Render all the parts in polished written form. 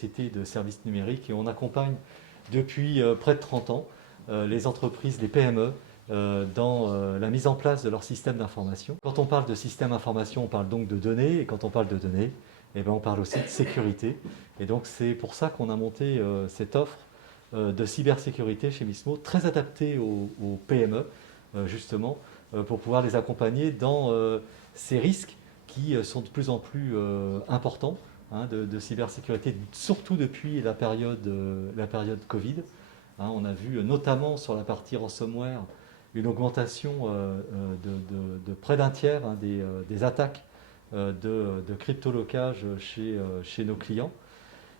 société de services numériques et on accompagne depuis près de 30 ans les entreprises, les PME, dans la mise en place de leur système d'information. Quand on parle de système d'information, on parle donc de données, et quand on parle de données, eh bien, on parle aussi de sécurité. Et donc c'est pour ça qu'on a monté cette offre de cybersécurité chez Mismo, très adaptée aux PME, justement, pour pouvoir les accompagner dans ces risques qui sont de plus en plus importants, hein, de cybersécurité, surtout depuis la période Covid. Hein, on a vu notamment sur la partie ransomware une augmentation de près d'un tiers, hein, des attaques de crypto-locage chez nos clients.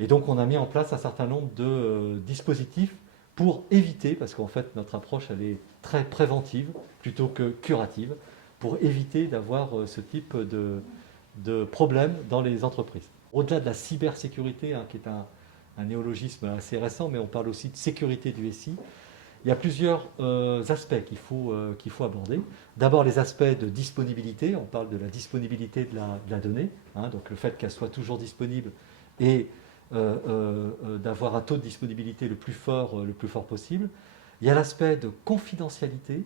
Et donc on a mis en place un certain nombre de dispositifs pour éviter, parce qu'en fait notre approche elle est très préventive plutôt que curative, pour éviter d'avoir ce type de problèmes dans les entreprises. Au-delà de la cybersécurité, hein, qui est un néologisme assez récent, mais on parle aussi de sécurité du SI, il y a plusieurs aspects qu'il faut aborder. D'abord les aspects de disponibilité, on parle de la disponibilité de la donnée, hein, donc le fait qu'elle soit toujours disponible et d'avoir un taux de disponibilité le plus fort possible. Il y a l'aspect de confidentialité.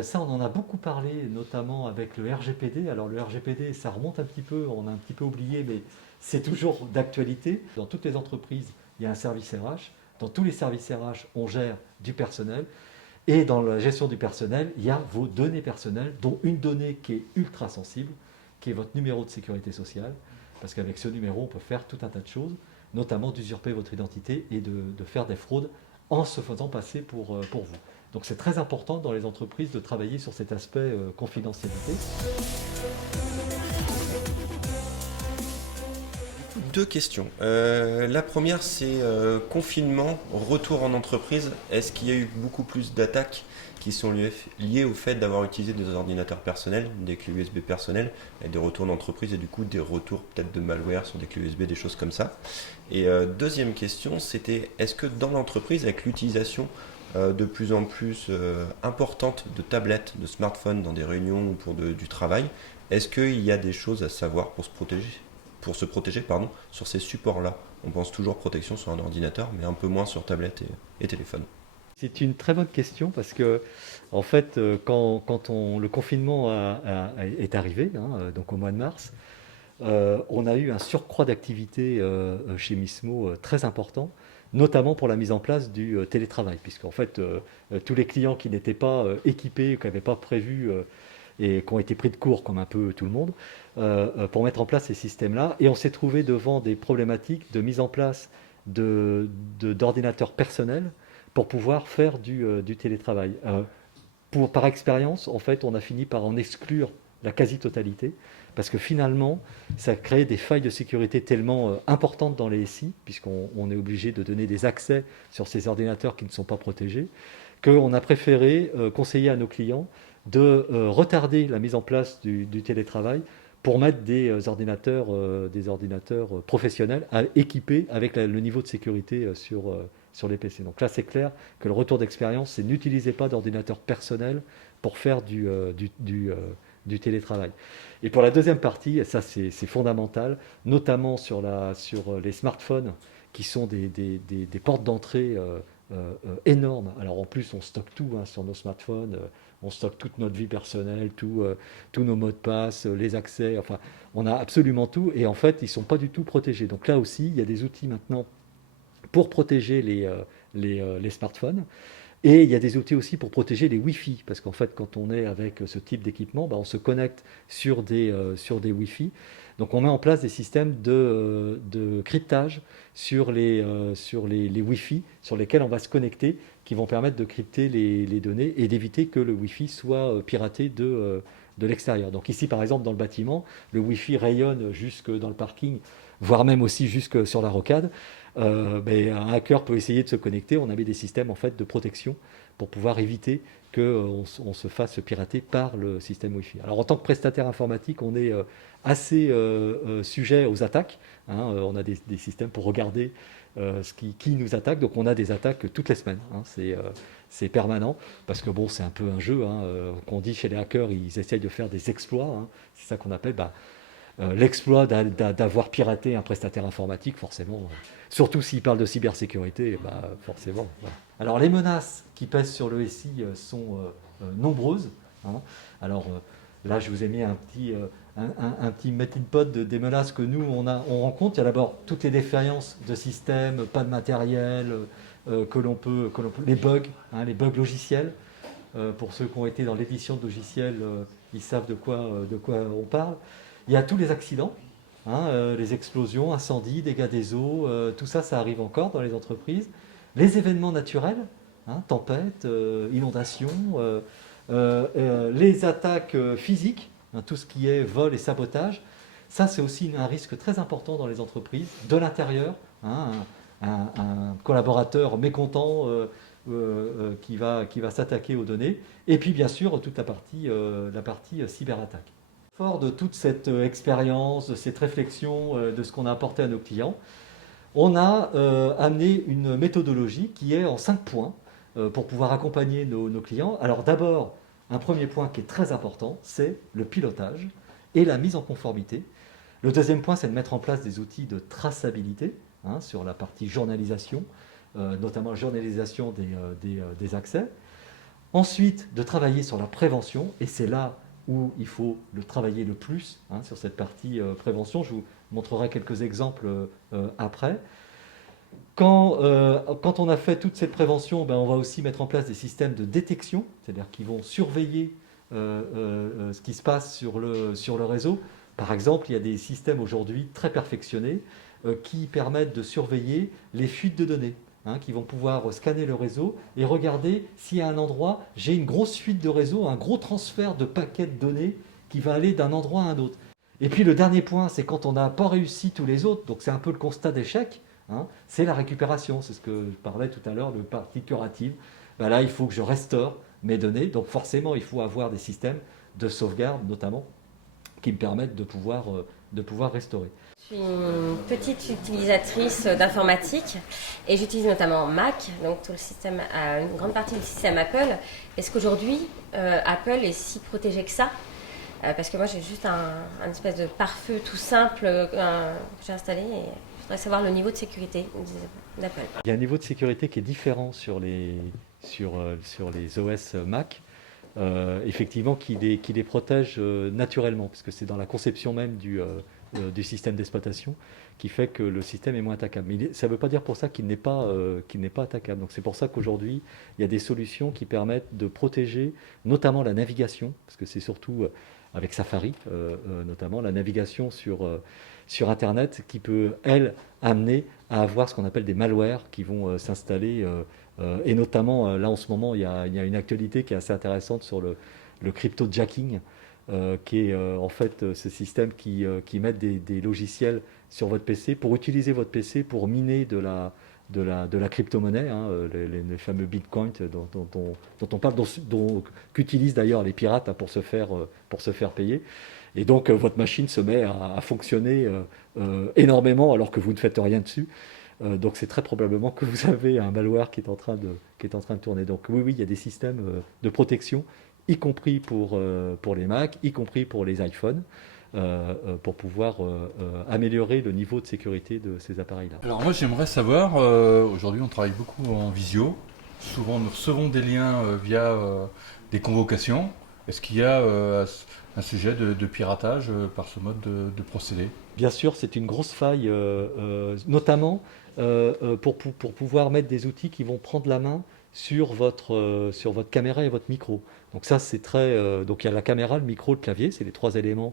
Ça, on en a beaucoup parlé, notamment avec le RGPD. Alors le RGPD, ça remonte un petit peu, on a un petit peu oublié, mais c'est toujours d'actualité. Dans toutes les entreprises, il y a un service RH. Dans tous les services RH, on gère du personnel. Et dans la gestion du personnel, il y a vos données personnelles, dont une donnée qui est ultra sensible, qui est votre numéro de sécurité sociale. Parce qu'avec ce numéro, on peut faire tout un tas de choses, notamment d'usurper votre identité et de faire des fraudes en se faisant passer pour vous. Donc c'est très important dans les entreprises de travailler sur cet aspect confidentialité. Deux questions. La première, c'est confinement, retour en entreprise. Est-ce qu'il y a eu beaucoup plus d'attaques qui sont liées au fait d'avoir utilisé des ordinateurs personnels, des clés USB personnelles, et des retours d'entreprise et du coup des retours peut-être de malware sur des clés USB, des choses comme ça. Et deuxième question, c'était est-ce que dans l'entreprise, avec l'utilisation de plus en plus importante de tablettes, de smartphones dans des réunions ou pour du travail, est-ce qu'il y a des choses à savoir pour se protéger sur ces supports-là? On pense toujours protection sur un ordinateur, mais un peu moins sur tablette et téléphone. C'est une très bonne question parce que, en fait, quand le confinement est arrivé, hein, donc au mois de mars, on a eu un surcroît d'activité chez Mismo très important, notamment pour la mise en place du télétravail, puisqu'en fait, tous les clients qui n'étaient pas équipés, qui n'avaient pas prévu et qui ont été pris de court, comme un peu tout le monde, pour mettre en place ces systèmes-là. Et on s'est trouvé devant des problématiques de mise en place d'ordinateurs personnels pour pouvoir faire du télétravail. Par expérience, en fait, on a fini par en exclure la quasi-totalité, parce que finalement, ça crée des failles de sécurité tellement importantes dans les SI, puisqu'on est obligé de donner des accès sur ces ordinateurs qui ne sont pas protégés, qu'on a préféré conseiller à nos clients de retarder la mise en place du télétravail pour mettre des ordinateurs professionnels équipés avec le niveau de sécurité sur les PC. Donc là, c'est clair que le retour d'expérience, c'est n'utilisez pas d'ordinateur personnel pour faire du télétravail. Et pour la deuxième partie, et ça c'est fondamental, notamment sur les smartphones qui sont des portes d'entrée énormes. Alors en plus, on stocke tout, hein, sur nos smartphones, on stocke toute notre vie personnelle, tous nos mots de passe, les accès, enfin, on a absolument tout, et en fait, ils ne sont pas du tout protégés. Donc là aussi, il y a des outils maintenant pour protéger les smartphones. Et il y a des outils aussi pour protéger les Wi-Fi, parce qu'en fait, quand on est avec ce type d'équipement, on se connecte sur des Wi-Fi. Donc on met en place des systèmes de cryptage sur les Wi-Fi sur lesquels on va se connecter, qui vont permettre de crypter les données et d'éviter que le Wi-Fi soit piraté de l'extérieur. Donc ici, par exemple, dans le bâtiment, le Wi-Fi rayonne jusque dans le parking, voire même aussi jusque sur la rocade. Un hacker peut essayer de se connecter. On avait des systèmes en fait de protection pour pouvoir éviter qu'on se fasse pirater par le système Wi-Fi. Alors en tant que prestataire informatique, on est assez sujet aux attaques, hein. On a des systèmes pour regarder qui nous attaque. Donc on a des attaques toutes les semaines, hein. C'est permanent, parce que bon, c'est un peu un jeu, hein. Qu'on dit chez les hackers, ils essayent de faire des exploits, hein. C'est ça qu'on appelle l'exploit d'avoir piraté un prestataire informatique, forcément, surtout s'il parle de cybersécurité, bah, forcément. Voilà. Alors les menaces qui pèsent sur le SI sont nombreuses. Hein. Alors là, je vous ai mis un petit melting pot des menaces que nous, on rencontre. Il y a d'abord toutes les défaillances de système, pas de matériel, les bugs, hein, les bugs logiciels. Pour ceux qui ont été dans l'édition de logiciels, ils savent de quoi on parle. Il y a tous les accidents, hein, les explosions, incendies, dégâts des eaux, tout ça, ça arrive encore dans les entreprises. Les événements naturels, hein, tempêtes, inondations, les attaques physiques, hein, tout ce qui est vol et sabotage. Ça, c'est aussi un risque très important dans les entreprises, de l'intérieur. Hein, un collaborateur mécontent qui va s'attaquer aux données. Et puis, bien sûr, toute la partie cyberattaque. Fort de toute cette expérience, de cette réflexion, de ce qu'on a apporté à nos clients, on a amené une méthodologie qui est en 5 points pour pouvoir accompagner nos clients. Alors d'abord, un premier point qui est très important, c'est le pilotage et la mise en conformité. Le deuxième point, c'est de mettre en place des outils de traçabilité, hein, sur la partie journalisation, notamment la journalisation des accès. Ensuite, de travailler sur la prévention, et c'est là où il faut le travailler le plus, hein, sur cette partie prévention. Je vous montrerai quelques exemples après. Quand on a fait toute cette prévention, ben, on va aussi mettre en place des systèmes de détection, c'est-à-dire qui vont surveiller ce qui se passe sur le réseau. Par exemple, il y a des systèmes aujourd'hui très perfectionnés qui permettent de surveiller les fuites de données, hein, qui vont pouvoir scanner le réseau et regarder si à un endroit, j'ai une grosse fuite de réseau, un gros transfert de paquets de données qui va aller d'un endroit à un autre. Et puis le dernier point, c'est quand on n'a pas réussi tous les autres, donc c'est un peu le constat d'échec, hein, c'est la récupération. C'est ce que je parlais tout à l'heure, de partie curative. Ben là, il faut que je restaure mes données, donc forcément, il faut avoir des systèmes de sauvegarde, notamment, qui me permettent de pouvoir restaurer. Je suis une petite utilisatrice d'informatique et j'utilise notamment Mac, donc tout le système, une grande partie du système Apple. Est-ce qu'aujourd'hui, Apple est si protégé que ça ? Parce que moi, j'ai juste un espèce de pare-feu tout simple que j'ai installé et je voudrais savoir le niveau de sécurité d'Apple. Il y a un niveau de sécurité qui est différent sur les OS Mac. Effectivement, qui les protège naturellement, parce que c'est dans la conception même du système d'exploitation qui fait que le système est moins attaquable. Mais ça ne veut pas dire pour ça qu'il n'est pas attaquable. Donc c'est pour ça qu'aujourd'hui, il y a des solutions qui permettent de protéger notamment la navigation, parce que c'est surtout avec Safari, notamment la navigation sur Internet, qui peut, elle, amener à avoir ce qu'on appelle des malwares qui vont s'installer. Et notamment, là en ce moment, il y a une actualité qui est assez intéressante sur le crypto-jacking, qui est en fait ce système qui met des logiciels sur votre PC pour utiliser votre PC pour miner de la crypto-monnaie, hein, les fameux bitcoins dont on parle, qu'utilisent d'ailleurs les pirates, hein, pour se faire payer. Et donc votre machine se met à fonctionner énormément alors que vous ne faites rien dessus. Donc c'est très probablement que vous avez un malware qui est en train de tourner. Donc oui, il y a des systèmes de protection, y compris pour les Mac, y compris pour les iPhones, pour pouvoir améliorer le niveau de sécurité de ces appareils-là. Alors moi j'aimerais savoir, aujourd'hui on travaille beaucoup en visio, souvent nous recevons des liens via des convocations. Est-ce qu'il y a un sujet de piratage par ce mode de procédé ? Bien sûr, c'est une grosse faille, notamment pour pouvoir mettre des outils qui vont prendre la main sur votre caméra et votre micro. Donc ça, c'est très... donc il y a la caméra, le micro, le clavier, c'est les 3 éléments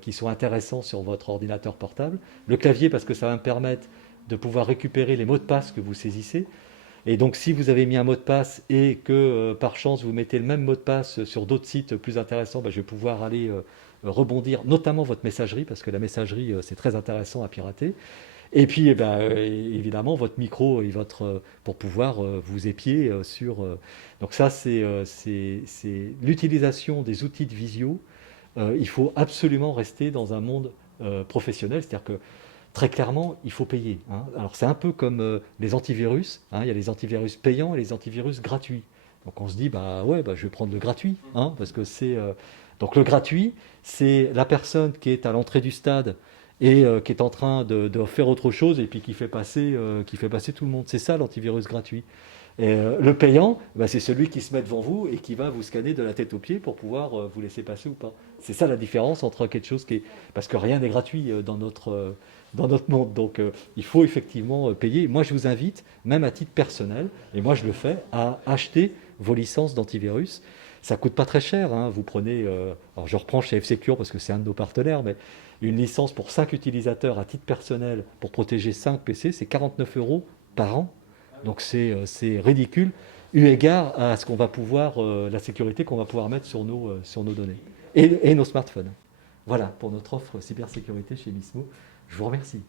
qui sont intéressants sur votre ordinateur portable. Le clavier, parce que ça va me permettre de pouvoir récupérer les mots de passe que vous saisissez. Et donc si vous avez mis un mot de passe et que par chance vous mettez le même mot de passe sur d'autres sites plus intéressants, je vais pouvoir aller rebondir, notamment votre messagerie, parce que la messagerie c'est très intéressant à pirater. Et puis évidemment votre micro et pour pouvoir vous épier sur... Donc ça c'est l'utilisation des outils de visio. Il faut absolument rester dans un monde professionnel, c'est-à-dire que très clairement, il faut payer, hein. Alors c'est un peu comme les antivirus, hein. Il y a les antivirus payants et les antivirus gratuits. Donc on se dit, je vais prendre le gratuit, hein, parce que c'est... Donc le gratuit, c'est la personne qui est à l'entrée du stade et qui est en train de faire autre chose et puis qui fait passer tout le monde. C'est ça l'antivirus gratuit. Et le payant, c'est celui qui se met devant vous et qui va vous scanner de la tête aux pieds pour pouvoir vous laisser passer ou pas. C'est ça la différence entre quelque chose qui est... Parce que rien n'est gratuit dans notre monde. Donc il faut effectivement payer. Moi je vous invite, même à titre personnel, et moi je le fais, à acheter vos licences d'antivirus. Ça coûte pas très cher, hein. Vous prenez, alors je reprends chez F-Secure parce que c'est un de nos partenaires, mais une licence pour 5 utilisateurs à titre personnel pour protéger 5 PC, c'est 49 € par an. Donc c'est ridicule, eu égard à ce qu'on va pouvoir, la sécurité qu'on va pouvoir mettre sur nos données et nos smartphones. Voilà pour notre offre cybersécurité chez Mismo. Je vous remercie.